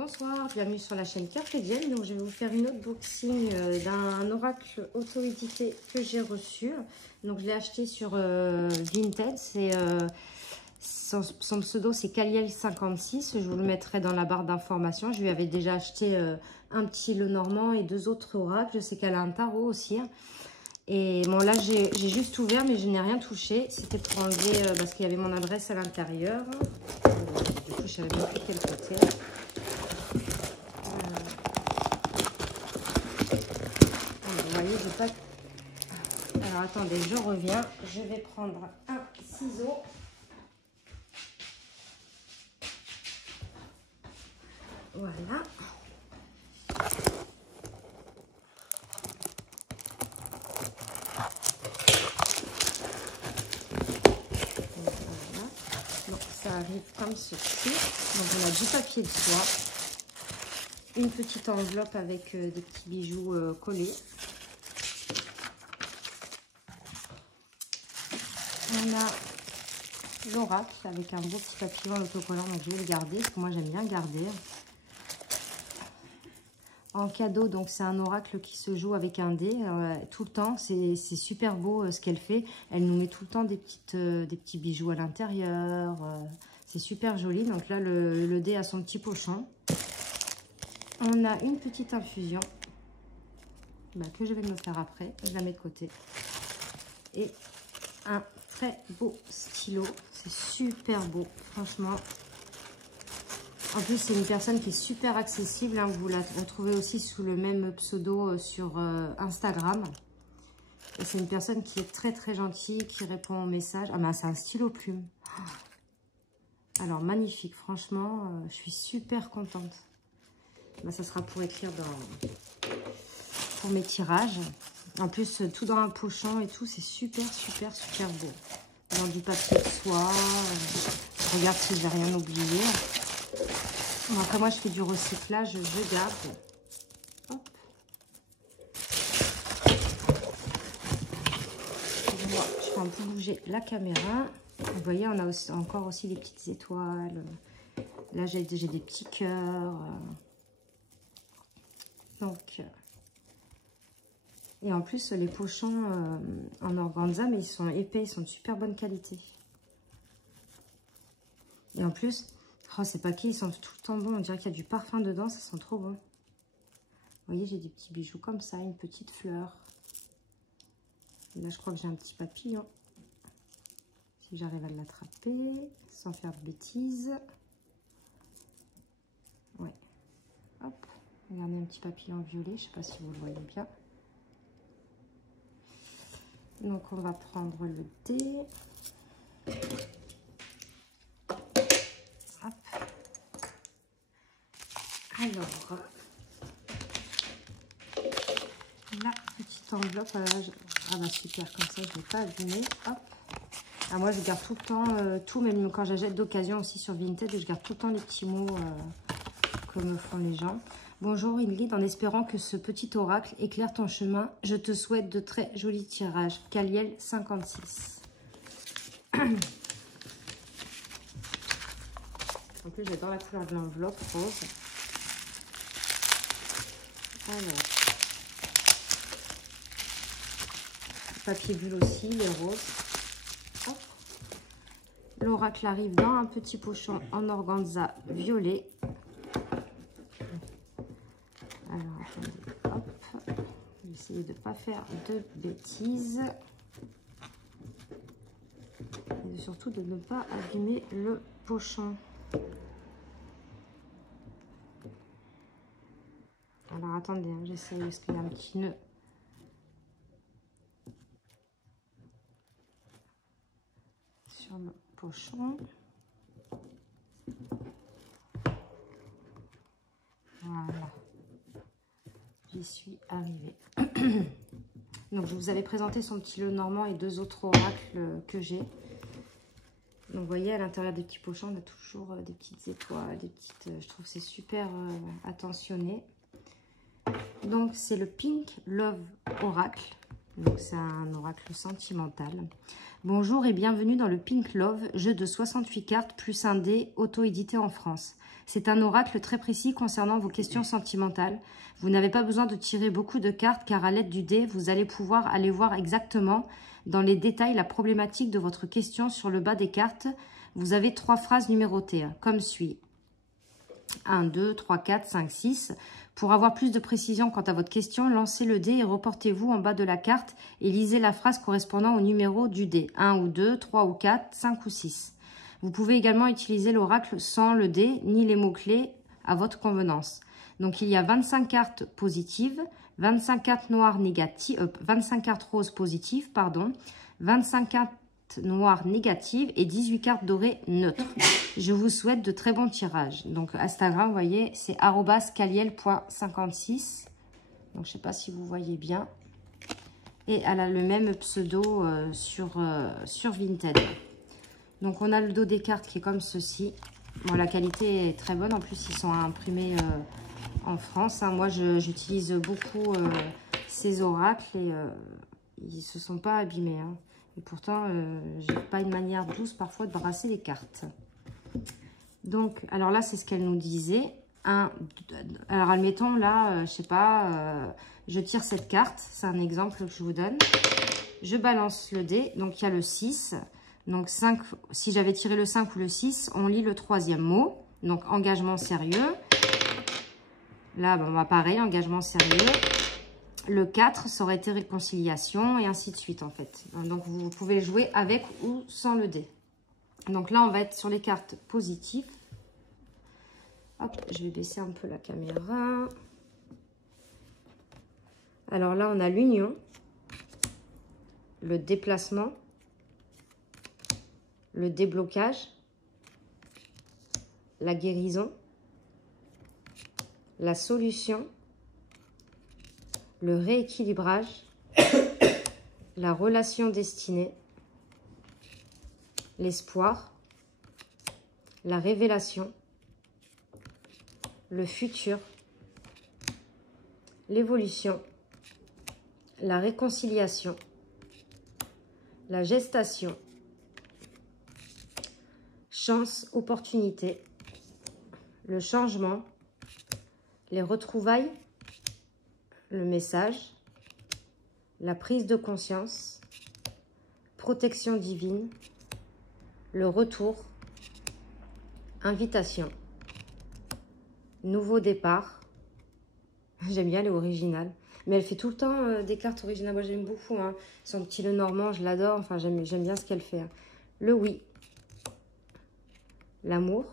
Bonsoir, bienvenue sur la chaîne Carpédienne. Donc je vais vous faire une unboxing d'un oracle auto-édité que j'ai reçu. Donc je l'ai acheté sur Vinted. C'est son pseudo c'est Caliel56. Je vous le mettrai dans la barre d'informations. Je lui avais déjà acheté un petit Lenormand et deux autres oracles. Je sais qu'elle a un tarot aussi. Et bon là j'ai juste ouvert mais je n'ai rien touché. C'était pour enlever parce qu'il y avait mon adresse à l'intérieur. Du coup je savais bien plus quel côté. Vous voyez, je pas. Alors attendez, je reviens. Je vais prendre un ciseau. Voilà. Donc ça arrive comme ceci. Donc on a du papier de soie. Une petite enveloppe avec des petits bijoux collés. On a l'oracle avec un beau petit papillon autocollant, donc je vais le garder parce que moi j'aime bien garder. En cadeau, donc c'est un oracle qui se joue avec un dé tout le temps. C'est super beau ce qu'elle fait. Elle nous met tout le temps des petits bijoux à l'intérieur. C'est super joli. Donc là le dé a son petit pochon. On a une petite infusion que je vais me faire après. Je la mets de côté. Et un très beau stylo. C'est super beau, franchement. En plus, c'est une personne qui est super accessible. Hein. Vous la retrouvez aussi sous le même pseudo sur Instagram. Et c'est une personne qui est très très gentille, qui répond aux messages. Ah ben, c'est un stylo plume. Alors, magnifique, franchement. Je suis super contente. Ben, ça sera pour écrire pour mes tirages. En plus, tout dans un pochon et tout, c'est super beau. Dans du papier de soie. Je regarde si je vais rien oublier. Bon, après, moi, je fais du recyclage, je garde. Hop. Je fais un peu bouger la caméra. Vous voyez, on a aussi, encore aussi des petites étoiles. Là, j'ai des petits cœurs. Donc... Et en plus, les pochons en organza, mais ils sont épais, ils sont de super bonne qualité. Et en plus, oh, ces paquets, ils sont tout le temps bons. On dirait qu'il y a du parfum dedans, ça sent trop bon. Vous voyez, j'ai des petits bijoux comme ça, une petite fleur. Et là, je crois que j'ai un petit papillon. Si j'arrive à l'attraper, sans faire de bêtises. Ouais. Hop, regardez un petit papillon violet, je ne sais pas si vous le voyez bien. Donc, on va prendre le dé. Hop. Alors, la petite enveloppe. Ah bah super, comme ça, je ne vais pas abîmer. Hop. Ah, moi, je garde tout le temps, tout, même quand j'achète d'occasion aussi sur Vinted, je garde tout le temps les petits mots que me font les gens. Bonjour Ingrid, en espérant que ce petit oracle éclaire ton chemin, je te souhaite de très jolis tirages. Caliel56. En plus, j'adore la couleur de l'enveloppe rose. Alors, papier bulle aussi, les roses. L'oracle arrive dans un petit pochon en organza violet. Alors, attendez, hop. Je vais essayer de ne pas faire de bêtises. Et surtout de ne pas abîmer le pochon. Alors, attendez, hein, j'essaye parce qu'il y a un petit nœud. Sur le pochon. Voilà. J'y suis arrivée. Donc, je vous avais présenté son petit Lenormand et deux autres oracles que j'ai. Donc, vous voyez, à l'intérieur des petits pochons, on a toujours des petites étoiles, des petites... je trouve que c'est super attentionné. Donc, c'est le Pink Love Oracle. Donc, c'est un oracle sentimental. Bonjour et bienvenue dans le Pink Love, jeu de 68 cartes plus un dé auto-édité en France. C'est un oracle très précis concernant vos questions sentimentales. Vous n'avez pas besoin de tirer beaucoup de cartes car à l'aide du dé, vous allez pouvoir aller voir exactement dans les détails la problématique de votre question. Sur le bas des cartes, vous avez 3 phrases numérotées, comme suit. 1, 2, 3, 4, 5, 6. Pour avoir plus de précision quant à votre question, lancez le dé et reportez-vous en bas de la carte et lisez la phrase correspondant au numéro du dé. 1 ou 2, 3 ou 4, 5 ou 6. Vous pouvez également utiliser l'oracle sans le dé ni les mots-clés à votre convenance. Donc il y a 25 cartes positives, 25 cartes noires négatives, 25 cartes roses positives, pardon, 25 cartes noires négatives et 18 cartes dorées neutres. Je vous souhaite de très bons tirages. Donc Instagram, vous voyez, c'est @caliel.56. Donc je ne sais pas si vous voyez bien. Et elle a le même pseudo sur Vinted. Donc on a le dos des cartes qui est comme ceci. Bon, la qualité est très bonne. En plus, ils sont imprimés en France. Hein. Moi, j'utilise beaucoup ces oracles et ils ne se sont pas abîmés. Hein. Et pourtant, j'ai pas une manière douce parfois de brasser les cartes. Donc, alors là, c'est ce qu'elle nous disait. Alors, admettons, là, je sais pas, je tire cette carte. C'est un exemple que je vous donne. Je balance le dé. Donc, il y a le 6. Donc, 5, si j'avais tiré le 5 ou le 6, on lit le 3e mot. Donc, engagement sérieux. Là, bon, bah, pareil, engagement sérieux. Le 4, ça aurait été réconciliation et ainsi de suite, en fait. Donc, vous pouvez jouer avec ou sans le dé. Donc là, on va être sur les cartes positives. Hop, je vais baisser un peu la caméra. Alors là, on a l'union, le déplacement, le déblocage, la guérison, la solution, le rééquilibrage, la relation destinée, l'espoir, la révélation, le futur, l'évolution, la réconciliation, la gestation, chance, opportunité, le changement, les retrouvailles, le message, la prise de conscience, protection divine, le retour, invitation, nouveau départ. J'aime bien les originales. Mais elle fait tout le temps des cartes originales. Moi, j'aime beaucoup. Hein. Son petit Lenormand, je l'adore. Enfin, j'aime bien ce qu'elle fait. Hein. Le oui, l'amour,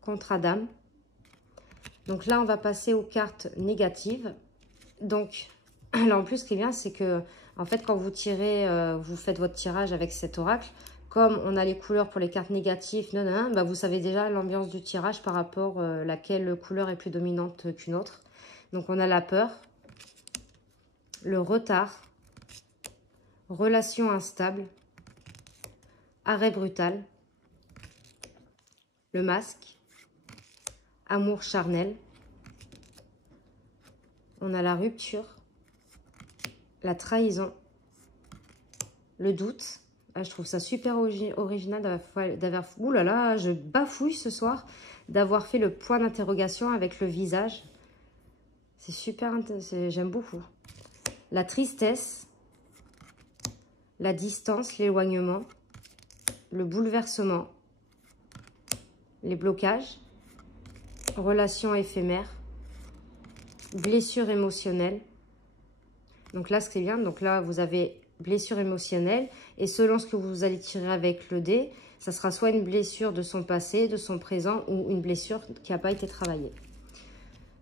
contrat-dame. Donc là, on va passer aux cartes négatives. Donc, là, en plus, ce qui est bien, c'est que, en fait, quand vous tirez, vous faites votre tirage avec cet oracle, comme on a les couleurs pour les cartes négatives, bah, vous savez déjà l'ambiance du tirage par rapport à laquelle couleur est plus dominante qu'une autre. Donc, on a la peur, le retard, relation instable, arrêt brutal, le masque, amour charnel. On a la rupture, la trahison, le doute. Ah, je trouve ça super original d'avoir... Ouh là là, je bafouille ce soir d'avoir fait le point d'interrogation avec le visage. C'est super intéressant, j'aime beaucoup. La tristesse, la distance, l'éloignement, le bouleversement, les blocages, relations éphémères, blessures émotionnelles. Donc là, ce qui est bien, donc là, vous avez blessure émotionnelle. Et selon ce que vous allez tirer avec le dé, ça sera soit une blessure de son passé, de son présent, ou une blessure qui n'a pas été travaillée.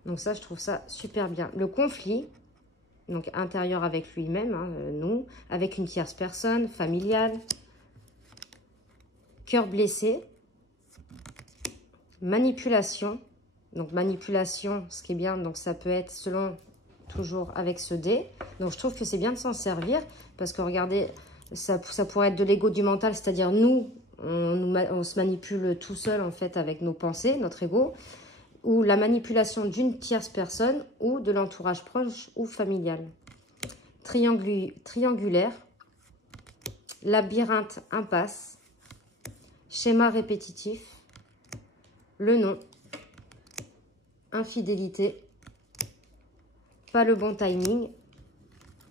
Donc ça, je trouve ça super bien. Le conflit, donc intérieur avec lui-même, hein, nous, avec une tierce personne, familiale, cœur blessé, manipulation. Donc manipulation, ce qui est bien, donc ça peut être selon toujours avec ce dé. Donc je trouve que c'est bien de s'en servir parce que regardez, ça pourrait être de l'ego du mental, c'est-à-dire nous, on se manipule tout seul en fait avec nos pensées, notre ego, ou la manipulation d'une tierce personne ou de l'entourage proche ou familial. triangulaire, labyrinthe, impasse, schéma répétitif, le nom, infidélité, pas le bon timing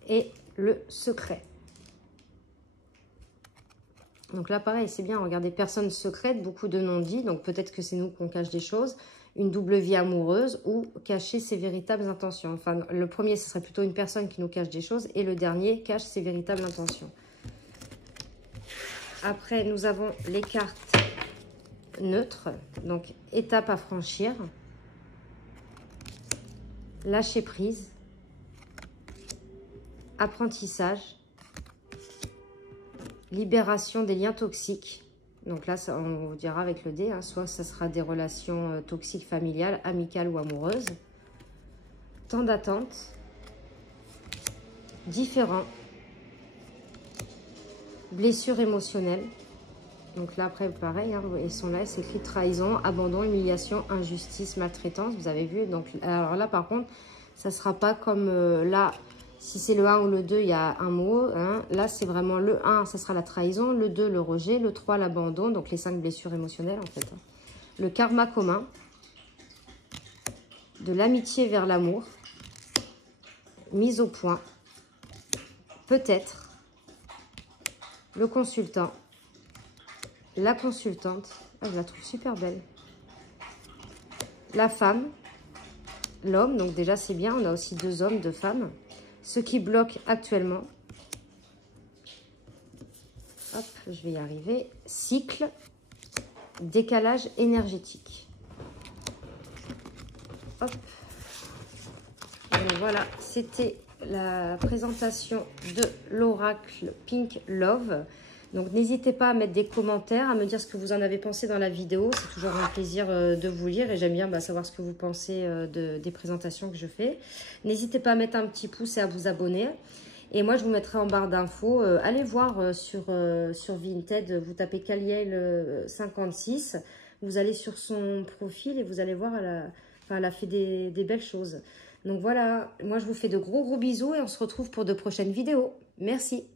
et le secret. Donc là, pareil, c'est bien, regardez, personne secrète, beaucoup de non-dits, donc peut-être que c'est nous qu'on cache des choses, une double vie amoureuse ou cacher ses véritables intentions. Enfin, le premier, ce serait plutôt une personne qui nous cache des choses et le dernier cache ses véritables intentions. Après, nous avons les cartes neutres, donc étape à franchir, lâcher prise, apprentissage, libération des liens toxiques. Donc là, ça, on vous dira avec le dé, hein, soit ça sera des relations toxiques familiales, amicales ou amoureuses. Temps d'attente. Différent. Blessure émotionnelle. Donc là, après, pareil, hein, ils sont là, c'est écrit trahison, abandon, humiliation, injustice, maltraitance. Vous avez vu. Donc, alors là, par contre, ça ne sera pas comme là. Si c'est le 1 ou le 2, il y a un mot. Hein. Là, c'est vraiment le 1, ça sera la trahison. Le 2, le rejet. Le 3, l'abandon. Donc, les 5 blessures émotionnelles, en fait. Le karma commun. De l'amitié vers l'amour. Mise au point. Peut-être. Le consultant. La consultante. Ah, je la trouve super belle. La femme. L'homme. Donc, déjà, c'est bien. On a aussi 2 hommes, 2 femmes. Ce qui bloque actuellement. Hop, je vais y arriver. Cycle, décalage énergétique. Hop. Donc voilà, c'était la présentation de l'oracle Pink Love. Donc n'hésitez pas à mettre des commentaires, à me dire ce que vous en avez pensé dans la vidéo. C'est toujours un plaisir de vous lire et j'aime bien savoir ce que vous pensez des présentations que je fais. N'hésitez pas à mettre un petit pouce et à vous abonner. Et moi, je vous mettrai en barre d'infos. Allez voir sur Vinted, vous tapez Kaliel 56. Vous allez sur son profil et vous allez voir, elle a fait des belles choses. Donc voilà, moi je vous fais de gros bisous et on se retrouve pour de prochaines vidéos. Merci.